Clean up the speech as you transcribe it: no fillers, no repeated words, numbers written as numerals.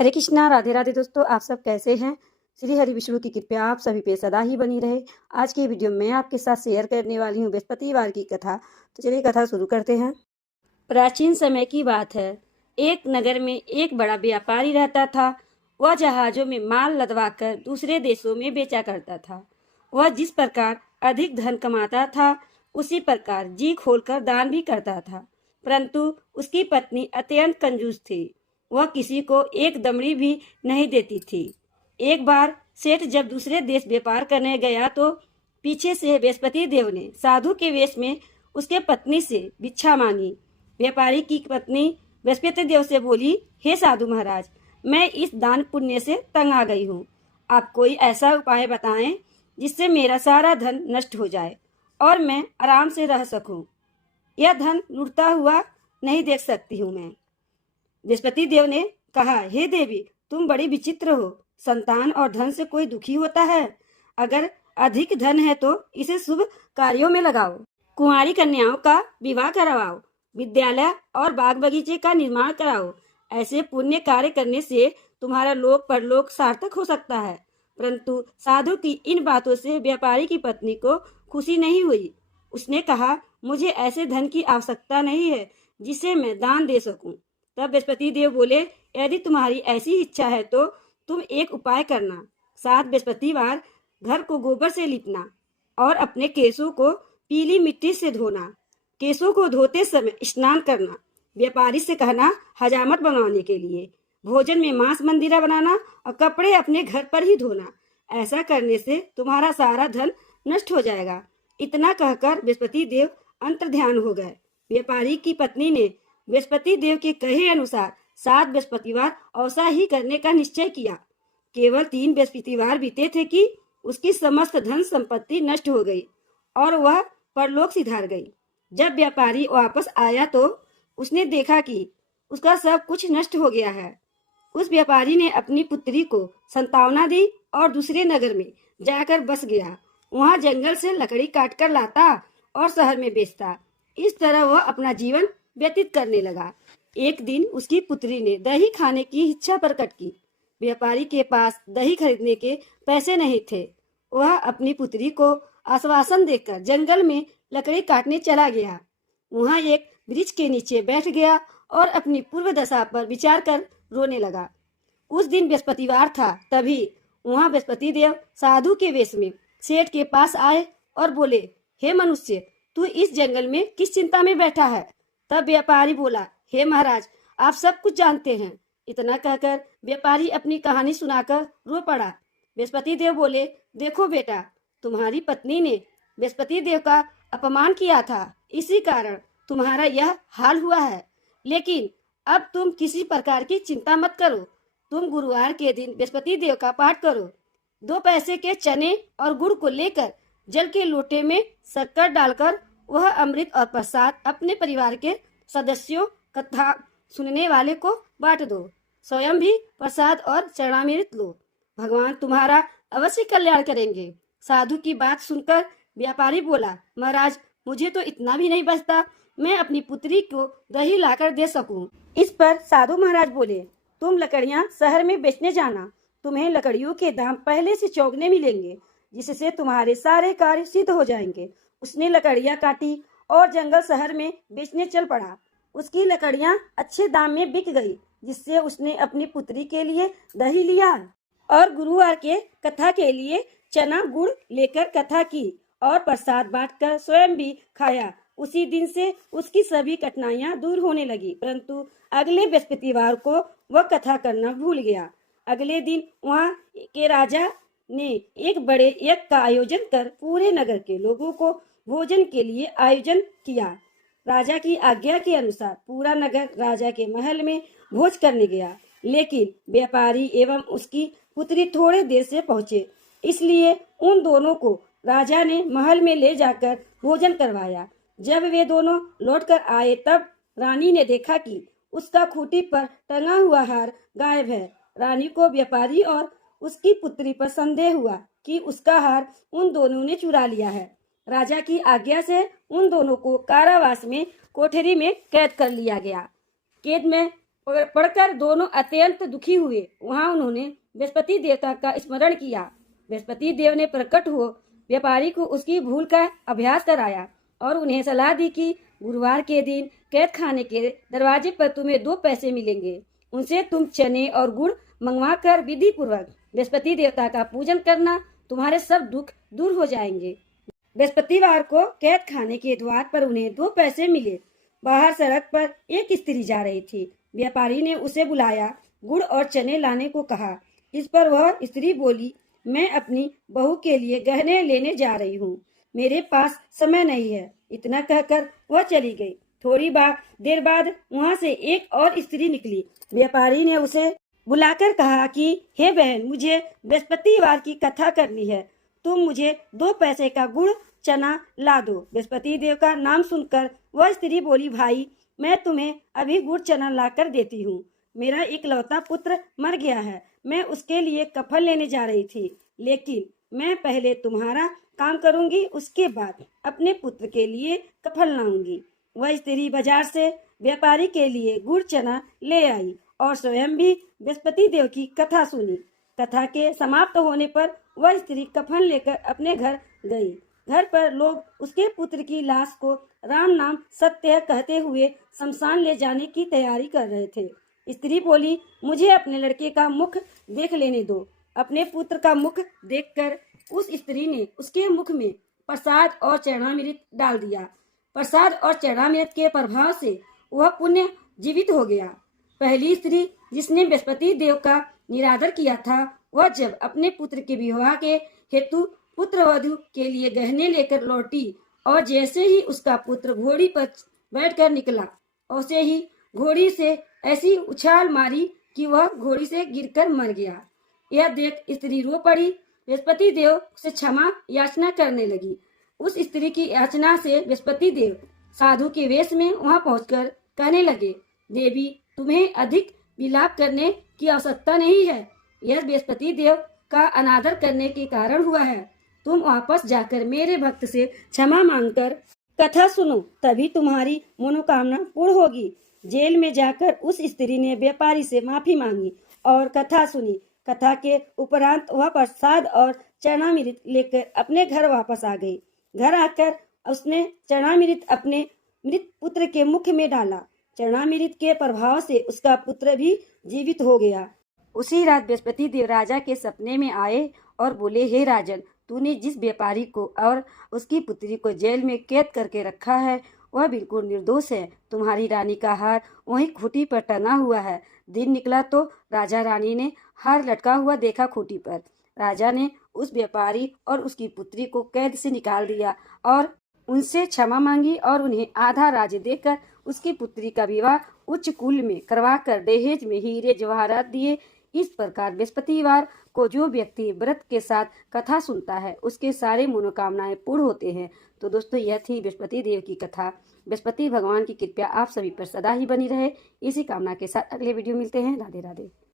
हरे कृष्णा, राधे राधे दोस्तों, आप सब कैसे हैं। श्री हरि विष्णु की कृपा आप सभी पे सदा ही बनी रहे। आज की वीडियो में आपके साथ शेयर करने वाली हूँ बृहस्पतिवार की कथा। तो चलिए कथा शुरू करते हैं। प्राचीन समय की बात है। एक नगर में एक बड़ा व्यापारी रहता था। वह जहाजों में माल लदवाकर दूसरे देशों में बेचा करता था। वह जिस प्रकार अधिक धन कमाता था, उसी प्रकार जी खोलकर दान भी करता था। परंतु उसकी पत्नी अत्यंत कंजूस थी। वह किसी को एक दमड़ी भी नहीं देती थी। एक बार सेठ जब दूसरे देश व्यापार करने गया तो पीछे से बृहस्पति देव ने साधु के वेश में उसके पत्नी से भिक्षा मांगी। व्यापारी की पत्नी बृहस्पति देव से बोली, हे साधु महाराज, मैं इस दान पुण्य से तंग आ गई हूँ। आप कोई ऐसा उपाय बताएं जिससे मेरा सारा धन नष्ट हो जाए और मैं आराम से रह सकूं। यह धन लुटता हुआ नहीं देख सकती हूँ मैं। बृहस्पति देव ने कहा, हे देवी, तुम बड़ी विचित्र हो। संतान और धन से कोई दुखी होता है? अगर अधिक धन है तो इसे शुभ कार्यों में लगाओ। कुंवारी कन्याओं का विवाह करवाओ, विद्यालय और बाग बगीचे का निर्माण कराओ। ऐसे पुण्य कार्य करने से तुम्हारा लोक परलोक सार्थक हो सकता है। परंतु साधु की इन बातों से व्यापारी की पत्नी को खुशी नहीं हुई। उसने कहा, मुझे ऐसे धन की आवश्यकता नहीं है जिसे मैं दान दे सकूं। तब बृहस्पति देव बोले, यदि तुम्हारी ऐसी इच्छा है तो तुम एक उपाय करना। 7 बृहस्पतिवार घर को गोबर से लिपना और अपने केशों को पीली मिट्टी से धोना। केशों को धोते समय स्नान करना। व्यापारी से कहना हजामत बनवाने के लिए। भोजन में मांस मंदिरा बनाना और कपड़े अपने घर पर ही धोना। ऐसा करने से तुम्हारा सारा धन नष्ट हो जाएगा। इतना कहकर बृहस्पति देव अंतर्ध्यान हो गए। व्यापारी की पत्नी ने बृहस्पति देव के कहे अनुसार 7 बृहस्पतिवार ऐसा ही करने का निश्चय किया। केवल 3 बृहस्पतिवार बीते थे कि उसकी समस्त धन संपत्ति नष्ट हो गई और वह परलोक सिधार गई। जब व्यापारी वापस आया तो उसने देखा कि उसका सब कुछ नष्ट हो गया है। उस व्यापारी ने अपनी पुत्री को संतावना दी और दूसरे नगर में जाकर बस गया। वहां जंगल से लकड़ी काटकर लाता और शहर में बेचता। इस तरह वह अपना जीवन व्यतीत करने लगा। एक दिन उसकी पुत्री ने दही खाने की इच्छा प्रकट की। व्यापारी के पास दही खरीदने के पैसे नहीं थे। वह अपनी पुत्री को आश्वासन देकर जंगल में लकड़ी काटने चला गया। वहां एक वृक्ष के नीचे बैठ गया और अपनी पूर्व दशा पर विचार कर रोने लगा। उस दिन बृहस्पतिवार था। तभी वहां बृहस्पति देव साधु के वेश में सेठ के पास आए और बोले, हे मनुष्य, तू इस जंगल में किस चिंता में बैठा है? तब व्यापारी बोला, हे महाराज, आप सब कुछ जानते हैं। इतना कहकर व्यापारी अपनी कहानी सुनाकर रो पड़ा। बृहस्पति देव बोले, देखो बेटा, तुम्हारी पत्नी ने बृहस्पति देव का अपमान किया था, इसी कारण तुम्हारा यह हाल हुआ है। लेकिन अब तुम किसी प्रकार की चिंता मत करो। तुम गुरुवार के दिन बृहस्पति देव का पाठ करो। 2 पैसे के चने और गुड़ को लेकर जल के लोटे में शक्कर डालकर वह अमृत और प्रसाद अपने परिवार के सदस्यों, कथा सुनने वाले को बांट दो। स्वयं भी प्रसाद और चरणामृत लो। भगवान तुम्हारा अवश्य कल्याण करेंगे। साधु की बात सुनकर व्यापारी बोला, महाराज, मुझे तो इतना भी नहीं बचता मैं अपनी पुत्री को दही लाकर दे सकूं। इस पर साधु महाराज बोले, तुम लकड़ियां शहर में बेचने जाना। तुम्हें लकड़ियों के दाम पहले से चौगने मिलेंगे, जिससे तुम्हारे सारे कार्य सिद्ध हो जाएंगे। उसने लकड़ियां काटी और जंगल शहर में बेचने चल पड़ा। उसकी लकड़ियां अच्छे दाम में बिक गई, जिससे उसने अपनी पुत्री के लिए दही लिया और गुरुवार के कथा के लिए चना गुड़ लेकर कथा की और प्रसाद बांटकर स्वयं भी खाया। उसी दिन से उसकी सभी कठिनाइयां दूर होने लगी। परंतु अगले बृहस्पतिवार को वह कथा करना भूल गया। अगले दिन वहां के राजा ने एक बड़े यज्ञ का आयोजन कर पूरे नगर के लोगों को भोजन के लिए आयोजन किया। राजा की आज्ञा के अनुसार पूरा नगर राजा के महल में भोज करने गया। लेकिन व्यापारी एवं उसकी पुत्री थोड़े देर से पहुंचे, इसलिए उन दोनों को राजा ने महल में ले जाकर भोजन करवाया। जब वे दोनों लौटकर आए तब रानी ने देखा कि उसका खूंटी पर टंगा हुआ हार गायब है। रानी को व्यापारी और उसकी पुत्री पर संदेह हुआ कि उसका हार उन दोनों ने चुरा लिया है। राजा की आज्ञा से उन दोनों को कारावास में कोठरी में कैद कर लिया गया। कैद में पढ़कर दोनों अत्यंत दुखी हुए। वहां उन्होंने बृहस्पति देवता का स्मरण किया। बृहस्पति देव ने प्रकट हो व्यापारी को उसकी भूल का अभ्यास कराया और उन्हें सलाह दी कि गुरुवार के दिन कैद खाने के दरवाजे पर तुम्हें 2 पैसे मिलेंगे। उनसे तुम चने और गुड़ मंगवा कर विधि पूर्वक बृहस्पति देवता का पूजन करना, तुम्हारे सब दुख दूर हो जाएंगे। बृहस्पतिवार को कैद खाने के द्वार पर उन्हें 2 पैसे मिले। बाहर सड़क पर एक स्त्री जा रही थी। व्यापारी ने उसे बुलाया, गुड़ और चने लाने को कहा। इस पर वह स्त्री बोली, मैं अपनी बहू के लिए गहने लेने जा रही हूँ, मेरे पास समय नहीं है। इतना कहकर वह चली गई। थोड़ी देर बाद वहाँ से एक और स्त्री निकली। व्यापारी ने उसे बुलाकर कहा कि हे बहन, मुझे बृहस्पतिवार की कथा करनी है, तुम मुझे 2 पैसे का गुड़ चना ला दो। बृहस्पति देव का नाम सुनकर वह स्त्री बोली, भाई मैं तुम्हें अभी गुड़ चना लाकर देती हूँ। मेरा इकलौता पुत्र मर गया है, मैं उसके लिए कफन लेने जा रही थी, लेकिन मैं पहले तुम्हारा काम करूंगी, उसके बाद अपने पुत्र के लिए कफन लाऊंगी। वह स्त्री बाजार से व्यापारी के लिए गुड़ चना ले आई और स्वयं भी बृहस्पति देव की कथा सुनी। कथा के समाप्त होने पर वह स्त्री कफन लेकर अपने घर गई। घर पर लोग उसके पुत्र की लाश को राम नाम सत्य कहते हुए शमशान ले जाने की तैयारी कर रहे थे। स्त्री बोली, मुझे अपने लड़के का मुख देख लेने दो। अपने पुत्र का मुख देखकर उस स्त्री ने उसके मुख में प्रसाद और चरणामृत डाल दिया। प्रसाद और चरणामृत के प्रभाव से वह पुण्य जीवित हो गया। पहली स्त्री जिसने बृहस्पति देव का निरादर किया था, वह जब अपने पुत्र के विवाह के हेतु पुत्र वधू के लिए गहने लेकर लौटी और जैसे ही उसका पुत्र घोड़ी पर बैठकर निकला, वैसे ही घोड़ी से ऐसी उछाल मारी कि वह घोड़ी से गिरकर मर गया। यह देख स्त्री रो पड़ी। बृहस्पति देव से क्षमा याचना करने लगी। उस स्त्री की याचना से बृहस्पति देव साधु के वेश में वहां पहुंचकर कहने लगे, देवी तुम्हें अधिक विलाप करने की आवश्यकता नहीं है, यह बृहस्पति देव का अनादर करने के कारण हुआ है। तुम वापस जाकर मेरे भक्त से क्षमा मांगकर कथा सुनो, तभी तुम्हारी मनोकामना पूर्ण होगी। जेल में जाकर उस स्त्री ने व्यापारी से माफी मांगी और कथा सुनी। कथा के उपरांत वह प्रसाद और चरणामृत लेकर अपने घर वापस आ गई। घर आकर उसने चरणामृत अपने मृत पुत्र के मुख में डाला। चरणामृत के प्रभाव से उसका पुत्र भी जीवित हो गया। उसी रात बृहस्पति देव राजा के सपने में आए और बोले, हे राजन, तूने जिस व्यापारी को और उसकी पुत्री को जेल में कैद करके रखा है वह बिल्कुल निर्दोष है। तुम्हारी रानी का हार वहीं खूंटी पर टंगा हुआ है। दिन निकला तो राजा रानी ने हार लटका हुआ देखा खूंटी पर। राजा ने उस व्यापारी और उसकी पुत्री को कैद से निकाल दिया और उनसे क्षमा मांगी और उन्हें आधा राज्य देकर उसकी पुत्री का विवाह उच्च कुल में करवाकर दहेज में हीरे जवाहरात दिए। इस प्रकार बृहस्पतिवार को जो व्यक्ति व्रत के साथ कथा सुनता है उसके सारे मनोकामनाएं पूर्ण होते हैं। तो दोस्तों, यह थी बृहस्पति देव की कथा। बृहस्पति भगवान की कृपा आप सभी पर सदा ही बनी रहे, इसी कामना के साथ अगले वीडियो मिलते हैं। राधे राधे।